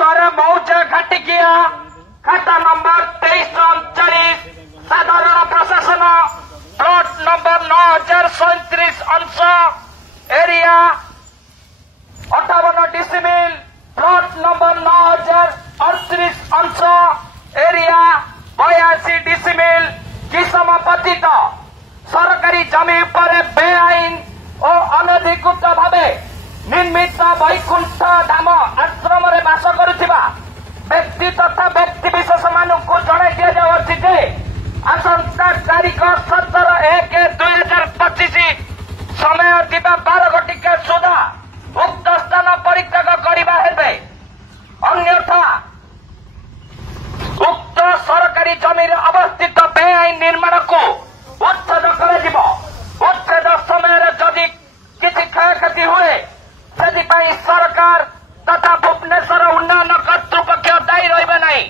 मौज घाटिकिया खाता नंबर 2339 साधारण प्रशासन प्लॉट नंबर 9037 अंश एरिया 58 डिसिमिल प्लॉट नंबर 9038 अंश एरिया 82 डिसिमिल किसम पतित सरकारी जमी पर बेआईन और अनधिकृत भावे निर्मित वैकुंठ धाम आश्रम रे बास करुथिबा व्यक्ति तथा व्यक्ति विशेष मानक जणाई दिया जाउछि जे आसंता तारीख 17/1/2025 समय दिबा 12 घटिका सुधा उक्त स्थान परित्याग करिबा हेबे अन्यथा उक्त सरकारी जमी अवस्थित बेआईन निर्माण को उच्छेद कर उच्छेद समय जदि किसी क्षयक्षति हुए से सरकार तथा भुवनेश्वर उन्नयन कर्तृपक्ष दायी रही नहीं।